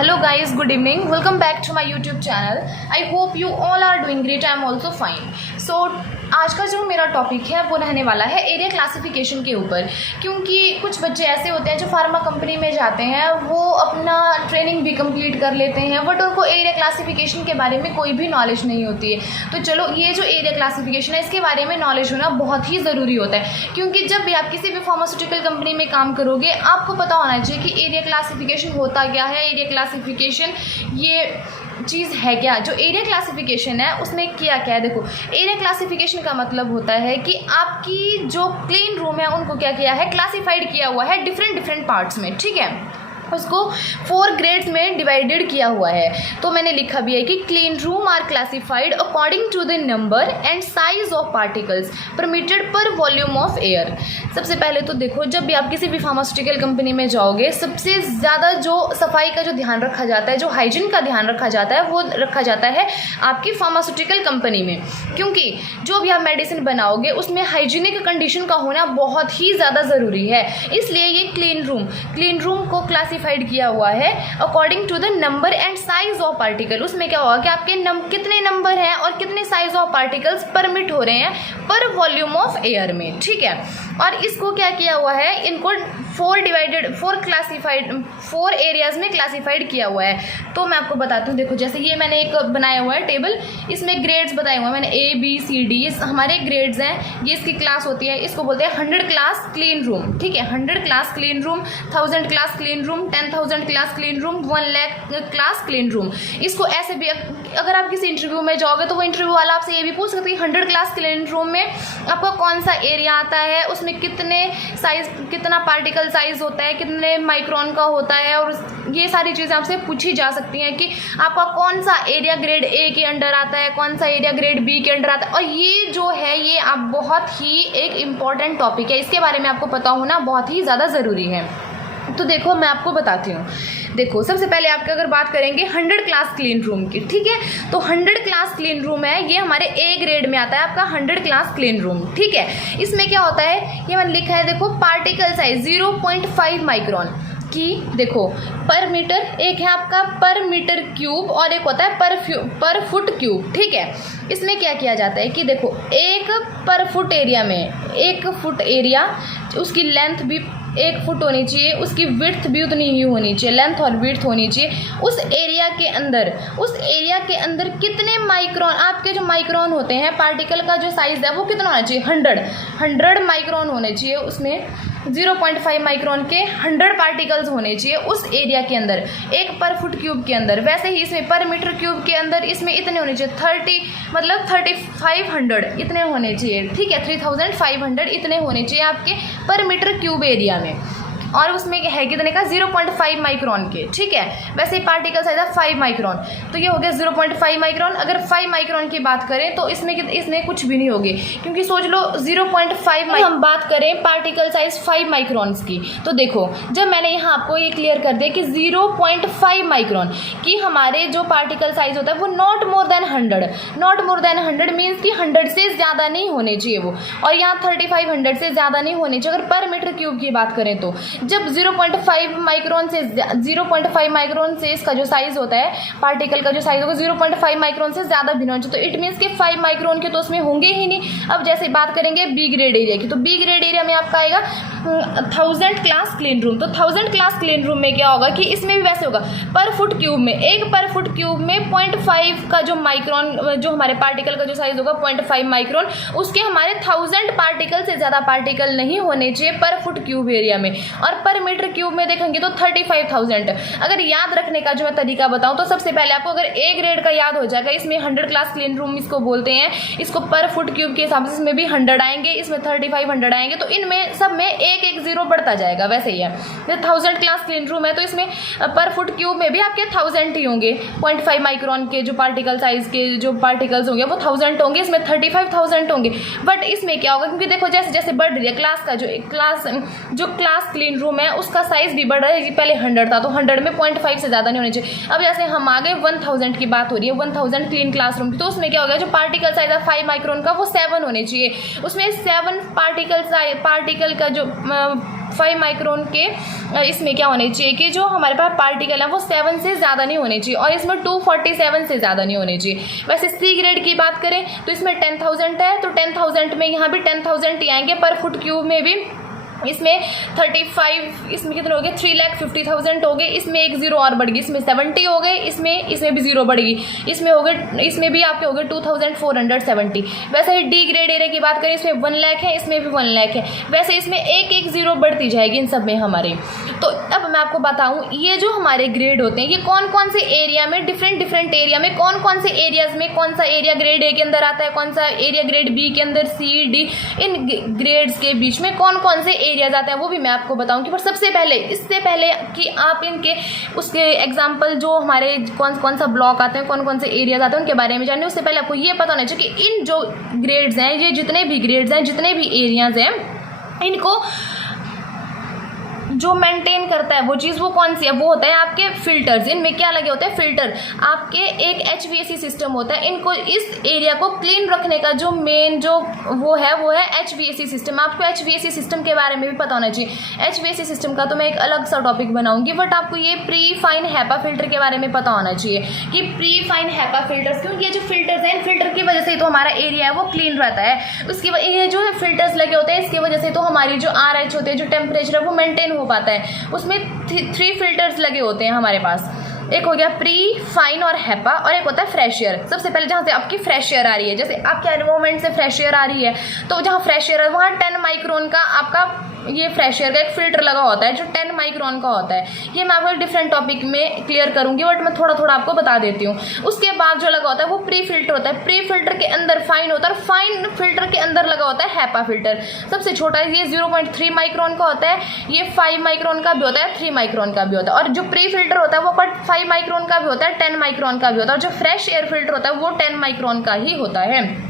Hello guys, good evening. Welcome back to my YouTube channel. I hope you all are doing great. I am also fine. So आज का जो मेरा topic है वो रहने वाला है एरिया क्लासिफिकेशन के ऊपर, क्योंकि कुछ बच्चे ऐसे होते हैं जो फार्मा कंपनी में जाते हैं, वो अपना ट्रेनिंग भी कंप्लीट कर लेते हैं बट उनको एरिया क्लासिफिकेशन के बारे में कोई भी नॉलेज नहीं होती है। तो चलो, ये जो एरिया क्लासिफिकेशन है इसके बारे में नॉलेज होना बहुत ही ज़रूरी होता है, क्योंकि जब भी आप किसी भी फार्मास्यूटिकल कंपनी में काम करोगे आपको पता होना चाहिए कि एरिया क्लासिफिकेशन होता क्या है। एरिया क्लासिफिकेशन ये चीज़ है क्या, जो एरिया क्लासिफिकेशन है उसमें क्या क्या है। देखो, एरिया क्लासिफिकेशन का मतलब होता है कि आपकी जो क्लीन रूम है उनको क्या किया है, क्लासिफाइड किया हुआ है डिफरेंट पार्ट्स में, ठीक है। उसको 4 ग्रेड्स में डिवाइडेड किया हुआ है। तो मैंने लिखा भी है कि clean room are classified according to the number and size of particles permitted per volume of air. सबसे पहले तो देखो, जब भी आप किसी भी फार्मास्यूटिकल कंपनी में जाओगे, सबसे ज़्यादा जो सफाई का जो ध्यान रखा जाता है, जो हाइजीन का ध्यान रखा जाता है, वो रखा जाता है आपकी फार्मास्यूटिकल कंपनी में, क्योंकि जो भी आप मेडिसिन बनाओगे उसमें हाइजीनिक कंडीशन का होना बहुत ही ज़्यादा ज़रूरी है। इसलिए ये क्लीन रूम को क्लासिफाइड किया हुआ है according to the number and size of particle. उसमें क्या होगा कि आपके कितने नंबर हैं और कितने साइज ऑफ पार्टिकल्स परमिट हो रहे हैं पर वॉल्यूम ऑफ एयर में, ठीक है। और इसको क्या किया हुआ है, इनको 4 एरियाज में क्लासिफाइड किया हुआ है। तो मैं आपको बताती हूँ। देखो, जैसे ये मैंने एक बनाया हुआ है टेबल, इसमें ग्रेड्स बताए हुए हैं मैंने, A B C D, हमारे ग्रेड्स हैं। ये इसकी क्लास होती है, इसको बोलते हैं 100 क्लास क्लीन रूम, ठीक है। 100 class clean room, 1000 class clean room, 10,000 class clean room, 1 lakh class clean room. इसको ऐसे भी अगर आप किसी इंटरव्यू में जाओगे तो वो इंटरव्यू वाला आपसे ये भी पूछ सकते हैं 100 क्लास क्लीन रूम में आपका कौन सा एरिया आता है, उसमें कितना पार्टिकल साइज होता है, कितने माइक्रोन का होता है, और ये सारी चीज़ें आपसे पूछी जा सकती हैं कि आपका कौन सा एरिया ग्रेड A के अंडर आता है, कौन सा एरिया ग्रेड B के अंडर आता है। और ये जो है ये आप बहुत ही एक इम्पॉर्टेंट टॉपिक है, इसके बारे में आपको पता होना बहुत ही ज़्यादा ज़रूरी है। तो देखो, मैं आपको बताती हूँ। देखो, सबसे पहले आपके अगर बात करेंगे 100 क्लास क्लीन रूम की, ठीक है, तो 100 क्लास क्लीन रूम है, ये हमारे A ग्रेड में आता है आपका 100 क्लास क्लीन रूम, ठीक है। इसमें क्या होता है, ये मैंने लिखा है, देखो, पार्टिकल साइज 0.5 माइक्रोन की, देखो, पर मीटर, एक है आपका पर मीटर क्यूब और एक होता है पर फुट क्यूब, ठीक है। इसमें क्या किया जाता है कि देखो, एक पर फुट एरिया में 1 फुट एरिया, उसकी लेंथ भी 1 फुट होनी चाहिए, उसकी विड्थ भी उतनी ही होनी चाहिए, लेंथ और विड्थ होनी चाहिए। उस एरिया के अंदर कितने माइक्रोन, आपके जो माइक्रोन होते हैं, पार्टिकल का जो साइज है वो कितना होना चाहिए, 100 माइक्रोन होने चाहिए। उसमें 0.5 माइक्रोन के 100 पार्टिकल्स होने चाहिए उस एरिया के अंदर, एक पर फुट क्यूब के अंदर। वैसे ही इसमें पर मीटर क्यूब के अंदर इसमें इतने होने चाहिए, 3500 इतने होने चाहिए, ठीक है। 3500 इतने होने चाहिए आपके पर मीटर क्यूब एरिया में। और उसमें है कितने का, 0.5 माइक्रोन के, ठीक है। वैसे ही पार्टिकल साइज है 5 माइक्रोन, तो ये हो गया 0.5 माइक्रोन। अगर 5 माइक्रोन की बात करें तो इसमें कुछ भी नहीं होगी, क्योंकि सोच लो 0.5 हम बात करें पार्टिकल साइज 5 माइक्रोन्स की, तो देखो, जब मैंने यहाँ आपको ये क्लियर कर दिया कि 0.5 माइक्रोन की हमारे जो पार्टिकल साइज होता है वो नॉट मोर देन 100 मीन्स कि 100 से ज़्यादा नहीं होने चाहिए वो, और यहाँ 3500 से ज़्यादा नहीं होने चाहिए। अगर पर मीटर क्यूब की बात करें तो जब 0.5 माइक्रोन से इसका जो साइज होता है, पार्टिकल का जो साइज होगा 0.5 माइक्रोन से ज़्यादा भी नहीं होना चाहिए, तो इट मीन्स कि 5 माइक्रोन के तो उसमें होंगे ही नहीं। अब जैसे बात करेंगे B ग्रेड एरिया की, तो B ग्रेड एरिया में आपका आएगा 1000 क्लास क्लीन रूम। तो 1000 क्लास क्लीन रूम में क्या होगा कि इसमें भी वैसे होगा, पर फुट क्यूब में, एक पर फुट क्यूब में 0.5 का जो माइक्रोन, जो हमारे पार्टिकल का जो साइज होगा 0.5 माइक्रोन, उसके हमारे 1000 पार्टिकल से ज़्यादा पार्टिकल नहीं होने चाहिए पर फुट क्यूब एरिया में। और पर मीटर क्यूब में देखेंगे तो 35,000। अगर याद रखने का जो मैं तरीका बताऊं तो सबसे पहले आपको अगर A ग्रेड का याद हो जाएगा, इसमें 100 क्लास क्लीन रूम इसको बोलते हैं, इसको पर फुट क्यूब के हिसाब से इसमें भी 100 आएंगे, इसमें 3500 आएंगे, तो इनमें सब में एक 0 बढ़ता जाएगा। वैसे ही है, 1000 क्लास क्लीन रूम है तो इसमें पर फुट क्यूब में भी आपके 1000 ही होंगे। 0.5 माइक्रोन के जो पार्टिकल साइज के जो पार्टिकल्स होंगे वो 1000 होंगे, इसमें 35,000 होंगे। बट इसमें क्या होगा, क्योंकि देखो जैसे जैसे बढ़ रही है क्लास का जो क्लास क्लीन रूम है उसका साइज भी बढ़ रहा है। पहले 100 था तो 100 में 0.5 से ज़्यादा नहीं होने चाहिए। अब जैसे हम आ गए 1000 की बात हो रही है, 1000 क्लीन क्लासरूम की, तो उसमें क्या हो गया, जो पार्टिकल साइज है 5 माइक्रोन का वो 7 होने चाहिए। उसमें 7 पार्टिकल का जो 5 माइक्रोन के इसमें क्या होने चाहिए कि जो हमारे पास पार्टिकल है वो 7 से ज़्यादा नहीं होने चाहिए, और इसमें 247 से ज़्यादा नहीं होने चाहिए। वैसे सी ग्रेड की बात करें तो इसमें 10,000 है, तो 10,000 में यहाँ भी 10,000 ही आएंगे पर फुट क्यूब में भी। इसमें 35, इसमें कितने हो गए 3,50,000 हो गए, इसमें एक जीरो और बढ़ गई, इसमें 70 हो गए, इसमें भी जीरो बढ़ गई, इसमें हो गए, इसमें भी आपके हो गए 2,470। वैसे ही डी ग्रेड एरिया की बात करें इसमें 1 लाख है, इसमें भी 1 लाख है। वैसे इसमें एक जीरो बढ़ती जाएगी इन सब में हमारे। तो अब मैं आपको बताऊं ये जो हमारे ग्रेड होते हैं ये कौन कौन से एरिया में, डिफरेंट एरिया में कौन कौन से एरियाज में कौन सा एरिया ग्रेड ए के अंदर आता है, कौन सा एरिया ग्रेड बी के अंदर, सी डी, इन ग्रेड्स के बीच में कौन कौन से एरियाज आते हैं वो भी मैं आपको बताऊंगी। पर सबसे पहले, इससे पहले कि आप इनके उसके एग्जाम्पल जो हमारे कौन सा ब्लॉक आते हैं, कौन कौन से एरियाज आते हैं उनके बारे में जानिए, उससे पहले आपको ये पता होना चाहिए कि इन जो ग्रेड्स हैं, ये जितने भी ग्रेड्स हैं, जितने भी एरियाज हैं, इनको जो मेंटेन करता है वो चीज़ वो कौन सी है, वो होता है आपके फिल्टर्स। इनमें क्या लगे होते हैं फिल्टर, आपके एक HVAC सिस्टम होता है। इनको इस एरिया को क्लीन रखने का जो मेन जो वो है HVAC सिस्टम। आपको HVAC सिस्टम के बारे में भी पता होना चाहिए। HVAC सिस्टम का तो मैं एक अलग सा टॉपिक बनाऊंगी, बट आपको ये प्री फाइन हैपा फिल्टर के बारे में पता होना चाहिए कि प्री फाइन हैपा फिल्टर्स, क्योंकि ये जो फिल्टर्स हैं इन फिल्टर की वजह से तो हमारा एरिया है वो क्लीन रहता है। उसकी ये जो है फिल्टर्स लगे होते हैं इसकी वजह से तो हमारी जो RH होते हैं, जो टेम्परेचर है वो मेंटेन हो पाता है। उसमें 3 फिल्टर्स लगे होते हैं हमारे पास। एक हो गया प्री, फाइन और हैपा, और एक होता है फ्रेश एयर। सबसे पहले जहाँ से आपकी फ्रेश एयर आ रही है, जैसे आपके एनवायरमेंट से फ्रेश एयर आ रही है तो जहाँ फ्रेश एयर है वहाँ 10 माइक्रोन का आपका ये फ्रेश एयर का एक फिल्टर लगा होता है जो 10 माइक्रोन का होता है। ये मैं आपको डिफरेंट टॉपिक में क्लियर करूंगी, बट मैं थोड़ा थोड़ा आपको बता देती हूँ। उसके बाद जो लगा होता है वो प्री फिल्टर होता है। प्री फिल्टर के अंदर फाइन होता है, और फाइन फिल्टर के अंदर लगा होता है हैपा फिल्टर। सबसे छोटा है ये 0.3 माइक्रोन का होता है, ये 5 माइक्रोन का भी होता है, 3 माइक्रोन का भी होता है। और जो प्री फिल्टर होता है वो 5 माइक्रोन का भी होता है, 10 माइक्रोन का भी होता है। और जो फ्रेश एयर फिल्टर होता है वो 10 माइक्रोन का ही होता है।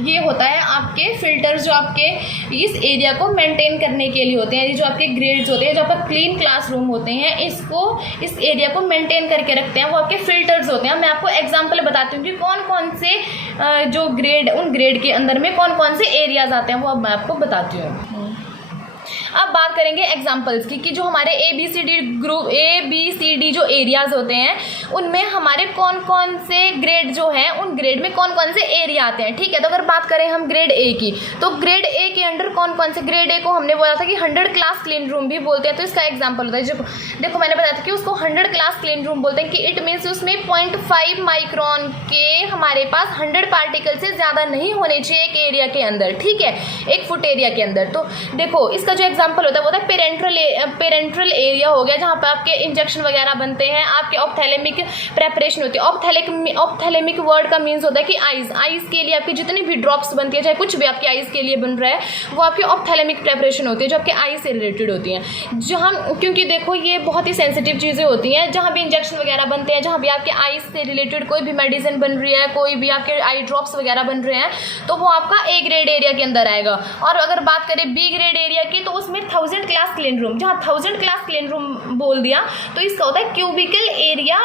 ये होता है आपके फिल्टर्स जो आपके इस एरिया को मेंटेन करने के लिए होते हैं। ये जो आपके ग्रेड्स होते हैं, जो आपका क्लीन क्लासरूम होते हैं, इसको इस एरिया को मेंटेन करके रखते हैं, वो आपके फिल्टर्स होते हैं। मैं आपको एग्जांपल बताती हूँ कि कौन कौन से जो ग्रेड, उन ग्रेड के अंदर में कौन कौन से एरियाज आते हैं वो अब मैं आपको बताती हूँ। अब बात करेंगे एग्जांपल्स की कि जो हमारे ABCD ग्रुप ABCD जो एरियाज होते हैं उनमें हमारे कौन कौन से ग्रेड जो हैं, उन ग्रेड में कौन कौन से एरिया आते हैं। ठीक है, तो अगर बात करें हम ग्रेड A की, तो ग्रेड A के अंडर कौन कौन से, ग्रेड A को हमने बोला था कि 100 क्लास क्लीन रूम भी बोलते हैं। तो इसका एग्जाम्पल होता है, जो देखो मैंने बताया था कि उसको 100 क्लास क्लीन रूम बोलते हैं कि इट मीन्स उसमें 0.5 माइक्रोन के हमारे पास 100 पार्टिकल से ज़्यादा नहीं होने चाहिए एक एरिया के अंदर। ठीक है, 1 फुट एरिया के अंदर। तो देखो इसका जो एग्जाम्पल होता है वो होता है पेरेंट्रल एरिया हो गया, जहाँ पे आपके इंजेक्शन वगैरह बनते हैं, आपके ऑप्थेलेमिक प्रेपरेशन होती है। ऑप्थेलेमिक वर्ड का मीन्स होता है कि आइज के लिए आपकी जितनी भी ड्रॉप्स बनती है, चाहे कुछ भी आपकी आइज के लिए बन रहा है, वो आपकी ऑप्थेलेमिक प्रेपरेशन होती है जो आपके आइज से रिलेटेड होती हैं। जहाँ क्योंकि देखो ये बहुत ही सेंसिटिव चीज़ें होती हैं, जहाँ भी इंजेक्शन वगैरह बनते हैं, जहाँ भी आपके आइज से रिलेटेड कोई भी मेडिसिन बन रही है, कोई भी आपके आई ड्रॉप्स वगैरह बन रहे हैं, तो वो आपका A ग्रेड एरिया के अंदर आएगा। और अगर बात करें B ग्रेड एरिया की, तो उसमें 1000 क्लास क्लीन रूम, जहाँ 1000 क्लास क्लीन रूम बोल दिया तो इसका होता है cubical area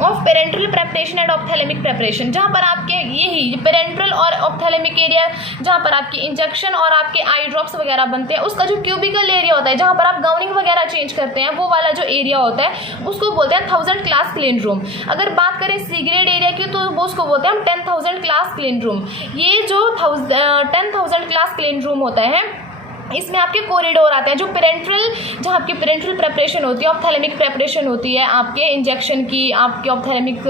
of parenteral preparation and ophthalmic preparation, जहाँ पर आपके यही पेरेंट्रल और ऑप्थेलेमिक एरिया, जहाँ पर आपके इंजेक्शन और आपके आई ड्रॉप्स वगैरह बनते हैं, उसका जो क्यूबिकल एरिया होता है, जहाँ पर आप गाउनिंग वगैरह चेंज करते हैं, वो वाला जो एरिया होता है उसको बोलते हैं 1000 क्लास क्लीन रूम। अगर बात करें C ग्रेड एरिया की, तो वो उसको बोलते हैं हम 10,000 क्लास क्लीन रूम। ये जो 10,000 क्लास क्लीन रूम होता है इसमें आपके कॉरिडोर आते हैं, जो पेरेंट्रल, जहाँ आपकी पेरेंट्रल प्रेपरेशन होती है, ऑप्थेलेमिक प्रेपरेशन होती है आपके इंजेक्शन की, आपके ऑप्थेलेमिक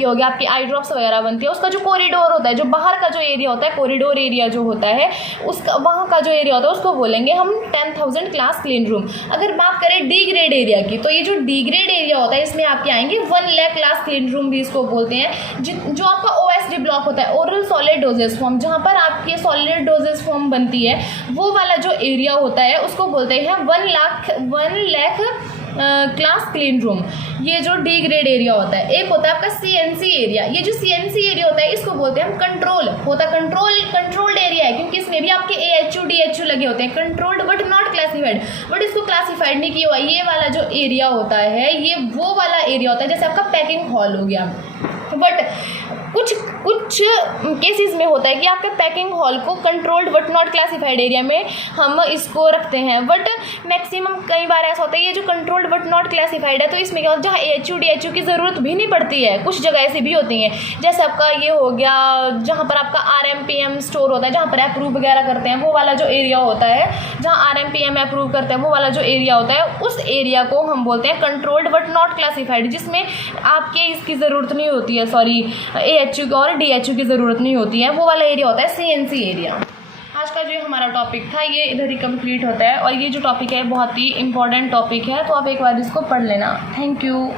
ये हो गया, आपकी आई ड्रॉप्स वगैरह बनती है, उसका जो कॉरिडोर होता है, जो बाहर का जो एरिया होता है, कॉरिडोर एरिया जो होता है उसका, वहाँ का जो एरिया होता है उसको बोलेंगे हम 10,000 क्लास क्लीन रूम। अगर बात करें D ग्रेड एरिया की, तो ये जो D ग्रेड एरिया होता है इसमें आपके आएंगे 1 लाख क्लास क्लीन रूम भी इसको बोलते हैं। जो आपका OSD ब्लॉक होता है, ओरल सॉलिड डोजेस फॉर्म, जहाँ पर आपकी सॉलिड डोजेस फॉर्म बनती है, वो वाला जो एरिया होता है उसको बोलते हैं 1 लाख क्लास क्लीन रूम। ये जो D ग्रेड एरिया होता है। एक होता है आपका CNC एरिया। ये जो CNC एरिया होता है इसको बोलते हैं हम कंट्रोल्ड एरिया है, क्योंकि इसमें भी आपके AHU DHU लगे होते हैं, controlled but not classified, but इसको क्लासिफाइड नहीं किया हुआ। ये वाला जो एरिया होता है ये वो वाला एरिया होता है जैसे आपका पैकिंग हॉल हो गया, बट कुछ केसेस में होता है कि आपके पैकिंग हॉल को controlled but not classified area में हम इसको रखते हैं, बट मैक्सिमम कई बार ऐसा होता है ये जो कंट्रोल्ड बट नॉट क्लासिफाइड है तो इसमें क्या होता है जहाँ AHU DHU की ज़रूरत भी नहीं पड़ती है, कुछ जगह ऐसी भी होती हैं, जैसे आपका ये हो गया जहाँ पर आपका RMPM स्टोर होता है, जहाँ पर अप्रूव वगैरह करते हैं वो वाला जो एरिया होता है, जहाँ RMPM अप्रूव करते हैं वो वाला जो एरिया होता है, उस एरिया को हम बोलते हैं कंट्रोल्ड बट नॉट क्लासिफाइड, जिसमें आपके इसकी ज़रूरत नहीं होती है, सॉरी AHU और DHU की ज़रूरत नहीं होती है, वो वाला एरिया होता है CNC एरिया। आज का जो हमारा टॉपिक था ये इधर ही कंप्लीट होता है, और ये जो टॉपिक है बहुत ही इंपॉर्टेंट टॉपिक है, तो आप एक बार इसको पढ़ लेना। Thank you.